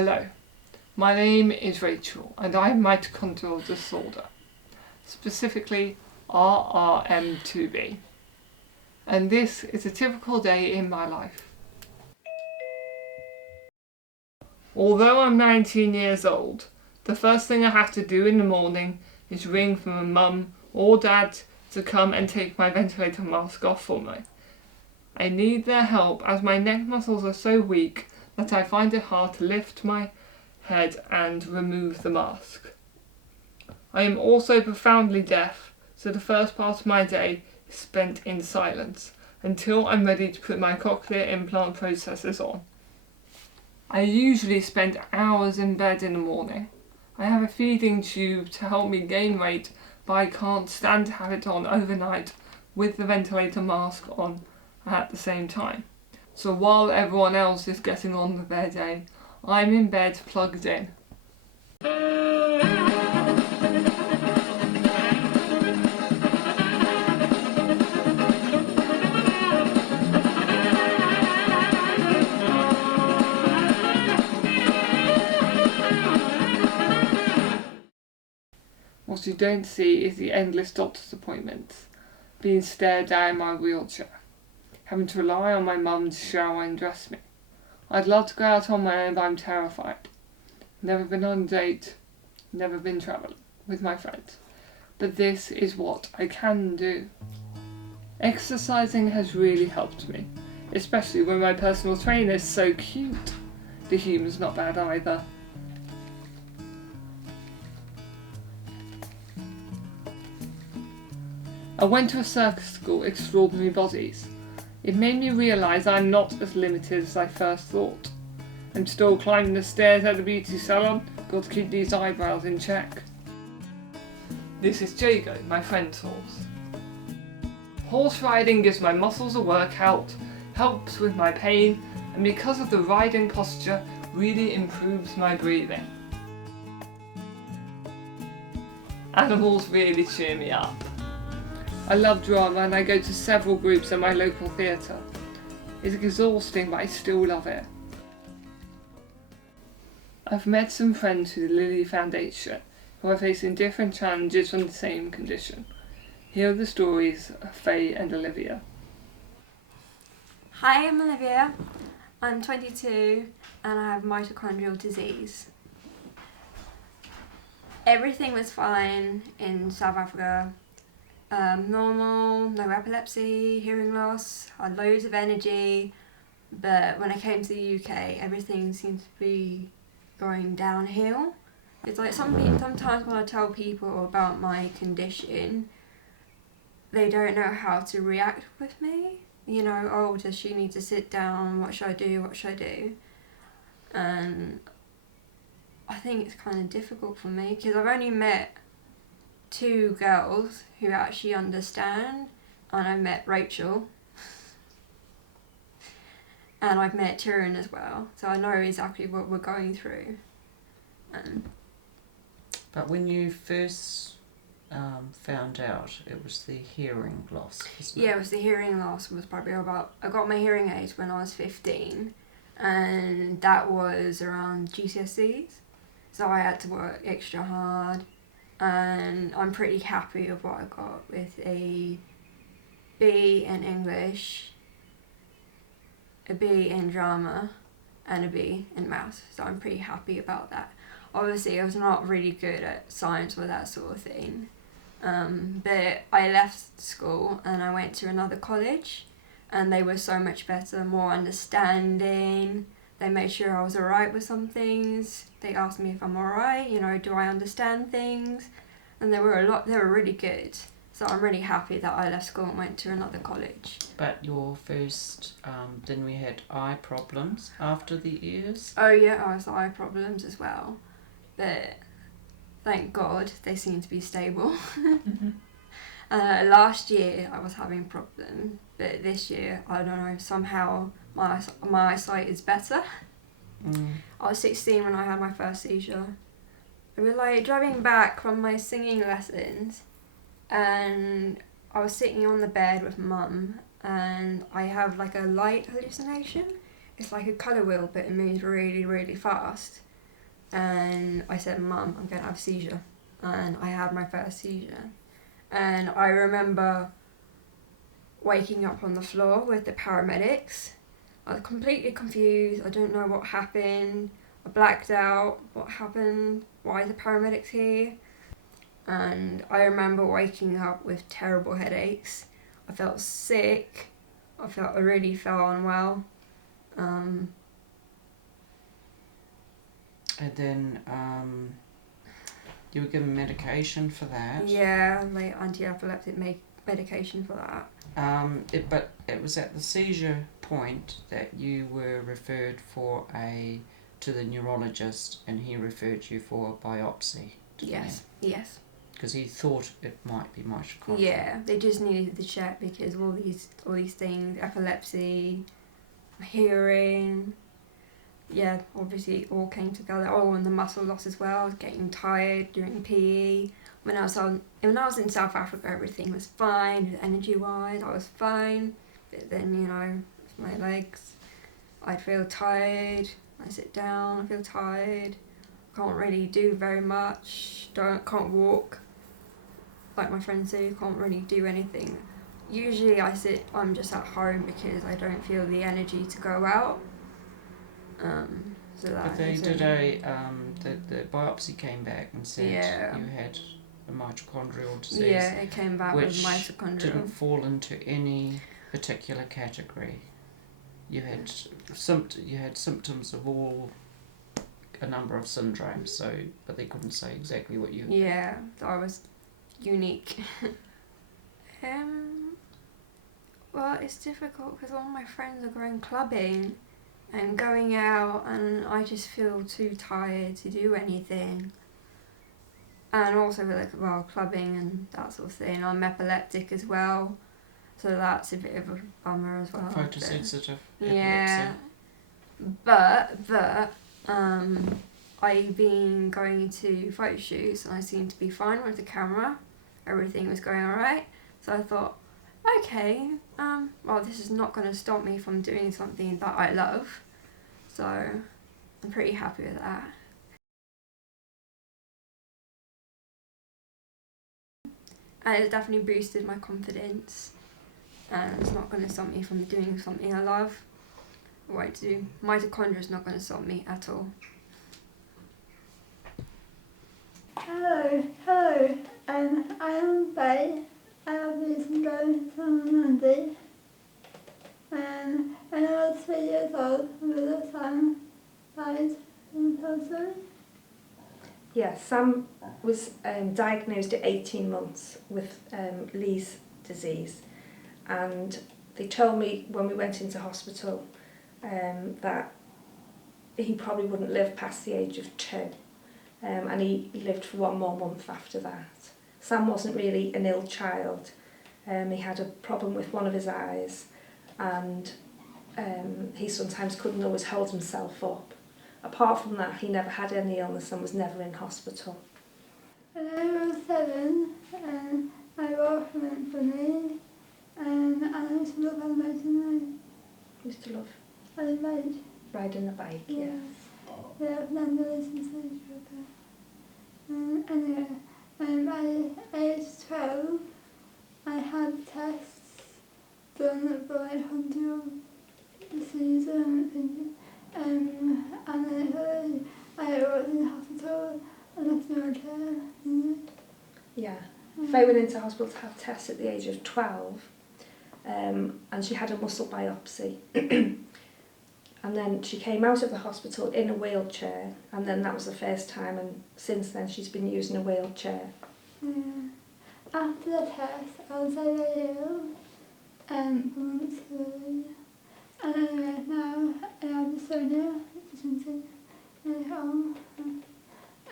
Hello, my name is Rachel and I have mitochondrial disorder, specifically RRM2B, and this is a typical day in my life. Although I'm 19 years old, the first thing I have to do in the morning is ring for my mum or dad to come and take my ventilator mask off for me. I need their help as my neck muscles are so weak that I find it hard to lift my head and remove the mask. I am also profoundly deaf, so the first part of my day is spent in silence until I'm ready to put my cochlear implant processors on. I usually spend hours in bed in the morning. I have a feeding tube to help me gain weight, but I can't stand to have it on overnight with the ventilator mask on at the same time. So while everyone else is getting on with their day, I'm in bed plugged in. What you don't see is the endless doctor's appointments, being stared at in my wheelchair, having to rely on my mum to shower and dress me. I'd love to go out on my own, but I'm terrified. Never been on a date, never been travelling with my friends. But this is what I can do. Exercising has really helped me, especially when my personal trainer is so cute. The humour's not bad either. I went to a circus school, Extraordinary Bodies. It made me realise I'm not as limited as I first thought. I'm still climbing the stairs at the beauty salon, got to keep these eyebrows in check. This is Jago, my friend's horse. Horse riding gives my muscles a workout, helps with my pain, and because of the riding posture, really improves my breathing. Animals really cheer me up. I love drama and I go to several groups at my local theatre. It's exhausting, but I still love it. I've met some friends through the Lily Foundation who are facing different challenges from the same condition. Here are the stories of Faye and Olivia. Hi, I'm Olivia. I'm 22 and I have mitochondrial disease. Everything was fine in South Africa. Normal, no epilepsy, hearing loss, had loads of energy, but when I came to the UK, everything seems to be going downhill. It's like sometimes when I tell people about my condition, they don't know how to react with me. You know, oh, does she need to sit down? What should I do? What should I do? And I think it's kind of difficult for me because I've only met 2 girls who actually understand, and I met Rachel and I've met Tyrion as well, so I know exactly what we're going through. But when you first found out, it was the hearing loss, wasn't it? Yeah, it was the hearing loss. Was probably about, I got my hearing aids when I was 15, and that was around GCSEs, so I had to work extra hard. And I'm pretty happy with what I got, with a B in English, a B in drama, and a B in maths, so I'm pretty happy about that. Obviously I was not really good at science or that sort of thing, but I left school and I went to another college and they were so much better, more understanding. They made sure I was alright with some things. They asked me if I'm alright, you know, do I understand things? And they were really good. So I'm really happy that I left school and went to another college. But your first, then we had eye problems after the ears? Oh yeah, I was eye problems as well. But thank God they seem to be stable. Mm-hmm. Last year I was having problems, but this year, I don't know, somehow my eyesight is better. I was 16 when I had my first seizure. I was like driving back from my singing lessons and I was sitting on the bed with Mum and I have like a light hallucination. It's like a colour wheel but it moves really, really fast. and I said, Mum, I'm going to have a seizure. And I had my first seizure. And I remember waking up on the floor with the paramedics. I was completely confused. I don't know what happened. I blacked out. What happened? Why are the paramedics here? And I remember waking up with terrible headaches. I felt sick. I really felt unwell. And then you were given medication for that. Yeah, like anti-epileptic medication for that. But it was at the seizure point that you were referred to the neurologist, and he referred you for a biopsy. Yes. Because he thought it might be mitochondria. Yeah, they just needed to check because of all these things, epilepsy, hearing. Yeah, obviously it all came together. Oh, and the muscle loss as well. I was getting tired during PE. When I was in South Africa, everything was fine. Energy-wise, I was fine. But then, with my legs, I'd feel tired. I sit down, I feel tired. Can't really do very much. Can't walk. Like my friends say, can't really do anything. Usually I'm just at home because I don't feel the energy to go out. But they did the biopsy came back and said you had a mitochondrial disease. Yeah, it came back with which mitochondrial. didn't fall into any particular category. You had symptoms of a number of syndromes, but they couldn't say exactly what you had. Yeah, I was unique. Well, it's difficult because all my friends are going clubbing and going out, and I just feel too tired to do anything. And also clubbing and that sort of thing. I'm epileptic as well, so that's a bit of a bummer as well. Photosensitive epilepsy. Yeah, but I've been going to photo shoots and I seemed to be fine with the camera. Everything was going alright. So I thought, okay, this is not going to stop me from doing something that I love. So I'm pretty happy with that. And it definitely boosted my confidence. And it's not going to stop me from doing something I love. What to do. Mitochondria is not going to stop me at all. Hello, I'm Faye. I have these syndromes on Monday. And when I was 3 years old, my little son died in hospital. Yeah, Sam was diagnosed at 18 months with Lee's disease, and they told me when we went into hospital that he probably wouldn't live past the age of 2, and he lived for 1 more month after that. Sam wasn't really an ill child. He had a problem with one of his eyes, and he sometimes couldn't always hold himself up. Apart from that, he never had any illness and was never in hospital. When I was 7, I walked went funny, and I used to love on the mountain. Used to love On the bike. riding a bike, yeah. Yeah, I've never listened to it. Anyway, by age 12, I had tests done for my control disease and things. And I was in the hospital and left my chair. Yeah. Faye went into hospital to have tests at the age of 12, and she had a muscle biopsy. And then she came out of the hospital in a wheelchair, and then that was the first time, and since then she's been using a wheelchair. Yeah. After the test, I was very ill and anyway, now I have dystonia, deficiency, and home,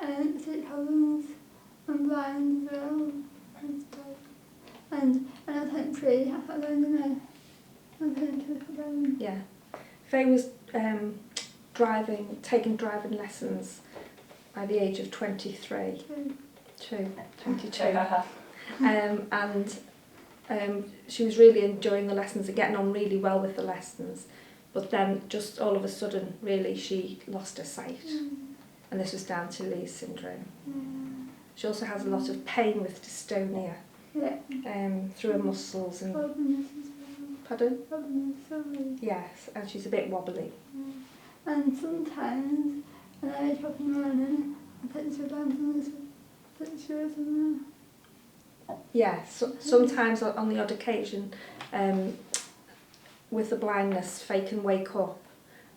and sleep problems, I'm blind as well, and stuff. And when I was 3, I thought I was going to Yeah. Faye was taking driving lessons by the age of 22. And she was really enjoying the lessons and getting on really well with the lessons. But then just all of a sudden, really, she lost her sight. And and this was down to Lee's syndrome. Yeah. She also has a lot of pain with dystonia Yeah. through her muscles and... Wobbliness as well. Pardon? Wobbliness, sorry. Yes, and she's a bit wobbly. Yeah. And sometimes when I wake up in the morning, I put your down to this picture or something. Yes, so, sometimes on the odd occasion, with the blindness, Faye can wake up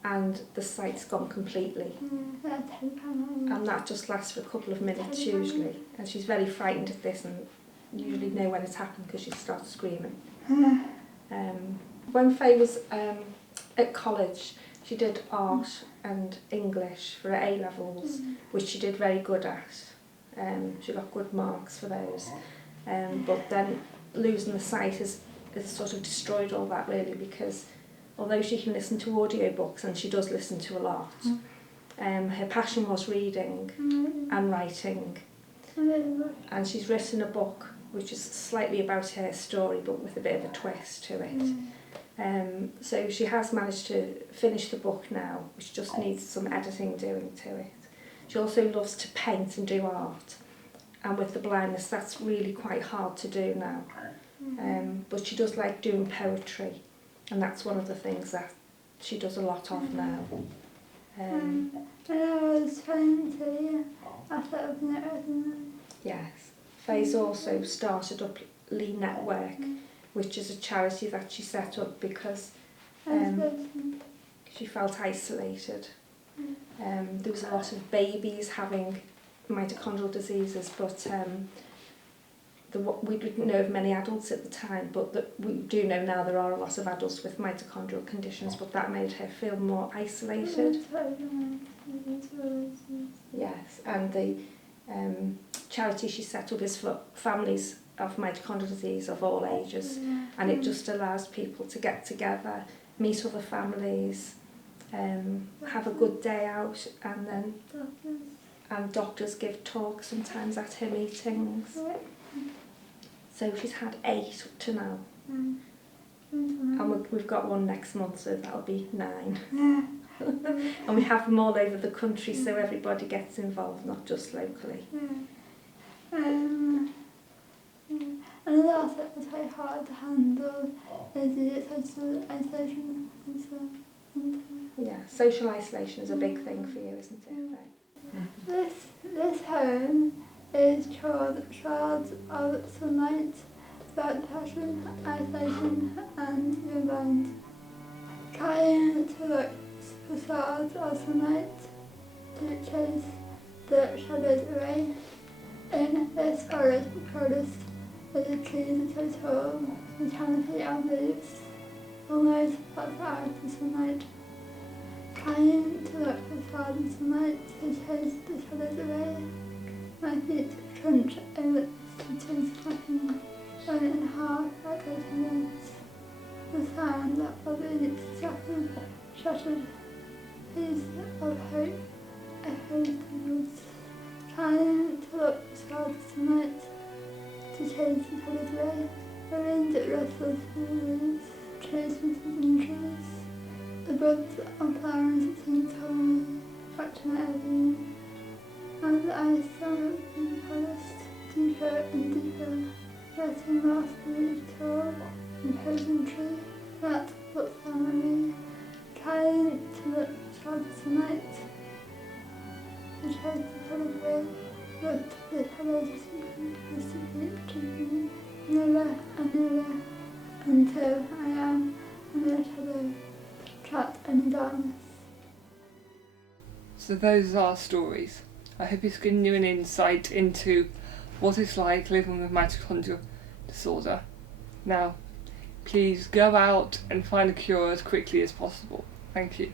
and the sight's gone completely. Yeah, that's terrifying. And that just lasts for a couple of minutes usually. And she's very frightened of this and usually know when it's happened because she starts screaming. When Faye was at college, she did art and English for her A-levels, which she did very good at. She got good marks for those. But then losing the sight has sort of destroyed all that really, because although she can listen to audiobooks, and she does listen to a lot, her passion was reading and writing. And she's written a book which is slightly about her story but with a bit of a twist to it. So she has managed to finish the book now, which just needs some editing doing to it. She also loves to paint and do art, and with the blindness that's really quite hard to do now. But she does like doing poetry, and that's one of the things that she does a lot of now. When I was 20, I started networking. Yes. Faye's also started up Lee Network, which is a charity that she set up because she felt isolated. There was a lot of babies having mitochondrial diseases, but we didn't know of many adults at the time, but we do know now there are a lot of adults with mitochondrial conditions, but that made her feel more isolated. Yes, and the charity she set up is for families of mitochondrial disease of all ages, and it just allows people to get together, meet other families, have a good day out, and then doctors give talks sometimes at her meetings. So she's had 8 up to now, and we've got one next month, so that'll be 9. And we have them all over the country, so everybody gets involved, not just locally. Another aspect that's very hard to handle is the social isolation. Yeah, social isolation is a big thing for you, isn't it? This home is shards of sunlight, without passion, isolation, and rebound. Trying to look for shards of sunlight to chase the shadows away. In this forest with the trees so tall, the canopy of leaves almost blots out the sunlight. Trying to look for shards of sunlight to chase the shadows away. My feet crunch over the trees flapping, one in half at 80 minutes. The sound of each shattered piece of hope echoes the woods. Trying to look for shards of sunlight to chase the shadows away. The wind rustles through the leaves, chasing the trees. The buds are flowers that seem to hold me back to my everything. As I stand in the forest, deeper and deeper, getting lost in each tall, imposing tree that looks down at me, trying to look shards of sunlight to chase the shadows away, but the shadows dissipate to me nearer and nearer until I am under a shadow, trapped in the darkness. So those are our stories. I hope it's given you an insight into what it's like living with mitochondrial disorder. Now, please go out and find a cure as quickly as possible. Thank you.